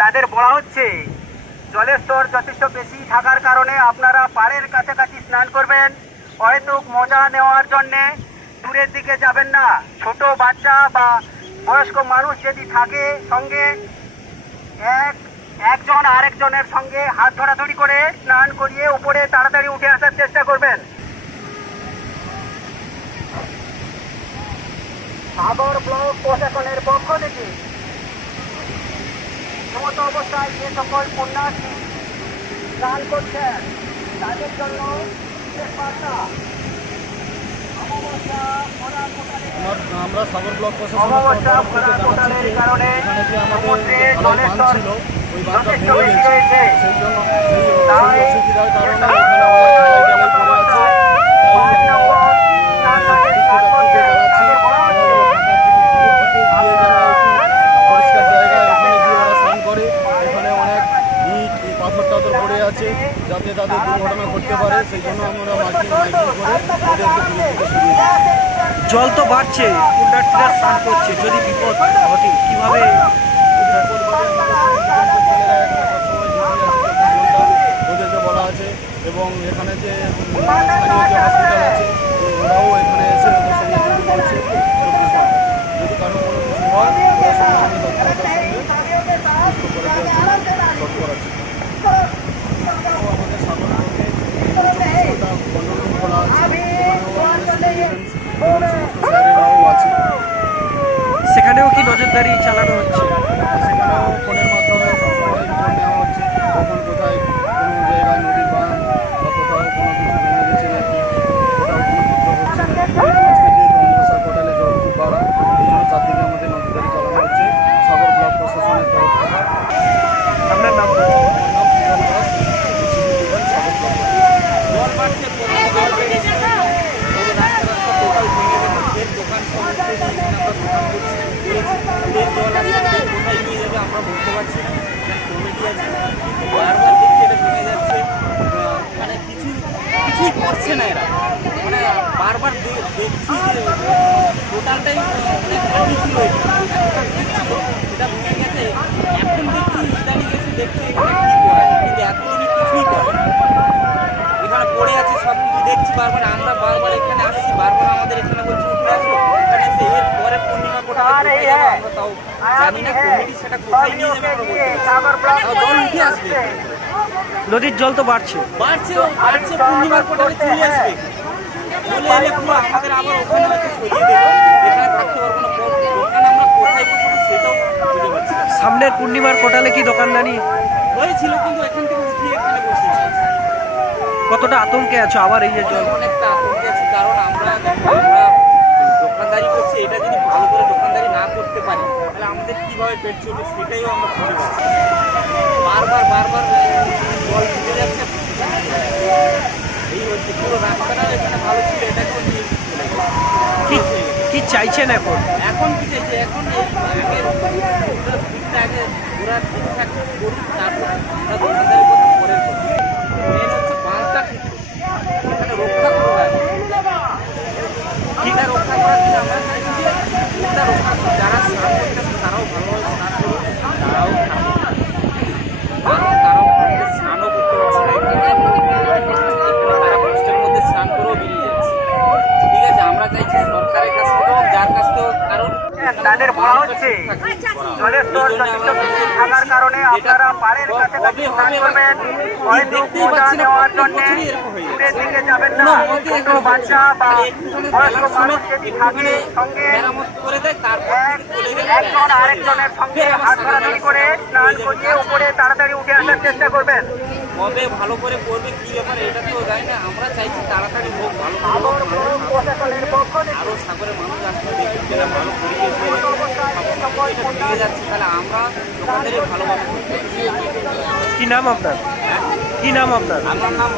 তাদের বলা হচ্ছে জলের স্তর যথেষ্ট বেশি থাকার কারণে আপনারা পাড়ের কাছাকাছি স্নান করবেন। হয়তো মজা নেওয়ার জন্যে দূরের দিকে যাবেন না। ছোট বাচ্চা বা বয়স্ক মানুষ যদি থাকে সঙ্গে একজন আরেকজনের সঙ্গে হাত ধরাধরি করে স্নান করিয়ে উপরে তাড়াতাড়ি উঠে আসার চেষ্টা করবেন। সাগর ব্লক প্রশাসনের পক্ষ থেকে এমত অবস্থায় যে সকল পুণ্যার্থী স্নান করছেন তাদের জন্য আমরা সাগর ব্লক প্রশাসনের কারণে সমুদ্রে জলের স্তর যথেষ্ট বেশি রয়েছে। সেই জন্য অসুবিধার কারণে পরিষ্কার জায়গায় ওখানে গিয়ে ওরা স্নান করে। এখানে অনেক ইট পাথর টাথর পড়ে আছে যাতে তাদের দুর্ঘটনা ঘটতে পারে। সেই জন্য আমরা মাইকিং করে ওদেরকে সরিয়ে। জল তো বাড়ছে, পুণ্যার্থীরা স্নান করছে, যদি বিপদ ঘটে কিভাবে? ওদেরকে বলা আছে এবং এখানে যে স্থানীয় যে হসপিটাল আছে ওরাও এখানে এসে ওদের সঙ্গে ডিউটি করছে। যদি কারো কোনো কিছু হয় ওরা সঙ্গে সঙ্গে তৎপরতার সঙ্গে সুস্থ করে দেওয়ার জন্য তৎপর আছে। আমাদের সাগরকে কন্ট্রোল রুম খোলা আছে, স্যারেরাও আছে। সেখানেও কি নজরদারি চালানো হচ্ছে? সেখানেও ফোনের মাধ্যমে সবসময় রিপোর্ট নেওয়া হচ্ছে কখন কোথায় কোনো জায়গায় নদীর বাঁধ বা কোথাও কোনো কিছু ভেঙে গেছে নাকি, কোথাও কোনো বিদ্রোহ হচ্ছে নাকি। আজকে যেহেতু অমৃতসর কোটালে জল খুব বাড়া, এই জন্য চারদিকে আমাদের নজরদারি চালানো হচ্ছে সাগর ব্লক প্রশাসনের তরফ থেকে। আপনার নাম? আমার নাম প্রীতম দাস, সাগর ব্লক। জল বাড়ছে, রাস্তা টোটাল ভেঙে গেছে, দোকান সমস্ত আমরা দোকান করছি জল আসছে, কোথায় নিয়ে যাবে আমরা বলতে পারছি না। কমিটি আছে কিন্তু বারবার দেখছি এটা ভেঙে যাচ্ছে, মানে কিছুই করছে না এরা। মানে বারবার দেখছি যে টোটালটাই অনেক ছিল, এটা ভেঙে গেছে। এখন দেখছি ইদানি গেছে দেখছি এখানে কী করা যায়, কিন্তু এতদিনই কিছুই করে এখানে পড়ে আছে সব কিছু দেখছি। বারবার আমরা বারবার এখানে আসছি, বারবার আমাদের এখানে বলছি উঠে আসো, এখানে এসে এর পরে পূর্ণিমা কোটা আমরা তাও জানি না কমিটি সেটা কোথায় নিয়ে যাবে আমরা বলতে পারছি না। জল উঠে আসবে, নদীর জল তো বাড়ছে বাড়ছে পূর্ণিমার কোটালে চলে আসবে, চলে এলে পুরো আমাদের আবার ওখানে হয়তো সরিয়ে দেবে, এখানে থাকতে পারবো না। দোকান আমরা কোথায় বসবো সেটাও বুঝতে পারছি না। সামনের পূর্ণিমার কোটালে কি দোকানদানি হয়েছিল কিন্তু এখান থেকে উঠিয়ে এখানে বসে কতটা আতঙ্কে আছো? আবার এই যে জল, অনেকটা আতঙ্কে আছি, কারণ আমরা দোকানদারি করছি, এটা যদি ভালো করে দোকানদারি না করতে পারি তাহলে আমাদের কীভাবে পেট চলবে সেটাইও আমরা ভুলে যাচ্ছি। বারবার জল ঢুকে যাচ্ছে, এই হচ্ছে পুরো রাস্তাটা এখানে ভালো ছিল, এটাকেও নিয়ে চলে গেছে। কি চাইছেন এখন? এখন কি চাইছে, এখন আগে ওরা ঠিকঠাক করুক, তারপর আমরা দোকানদারি করতে পরের কথা। মেন হচ্ছে বাঁধটা এখানে রক্ষা করা, এটা রক্ষা করার জন্য আমরা চাইছি যে এটা রক্ষা করুন, যারা স্নান করতেছে তারাও ভালোভাবে স্নান করুন, তারাও স্নানও করতে পারছে না, এখানে তারা কষ্টের মধ্যে স্নান করেও বেরিয়ে যাচ্ছে। ঠিক আছে, আমরা চাইছি সরকারের কাছ থেকে যার কাছ থেকে, কারণ তাদের বলা হচ্ছে জলের স্তর যথেষ্ট বেশি থাকার কারণে আপনারা পাড়ের কাছাকাছি স্নান করবেন। হয়তো মজা নেওয়ার জন্য দূরের দিকে যাবেন না। ছোট বাচ্চা বা বয়স্ক মানুষ যদি থাকে সঙ্গে একজন আরেকজনের সঙ্গে হাত ধরাধরি করে স্নান করিয়ে উপরে তাড়াতাড়ি উঠে আসার চেষ্টা করবেন। কবে ভালো করে করবে কি ব্যাপারে এটা তো জানি না, আমরা চাইছি তাড়াতাড়ি হোক, ভালো প্রশাসনের পক্ষ থেকে আরও সাগরে মানুষ আসলে দেখুন যেটা ভালো পরিবেশ এটা ভেঙে যাচ্ছে, তাহলে আমরা দোকানদারি ভালোভাবে করতে পারছি। কি নাম আপনার? কি নাম আপনার? আমার নাম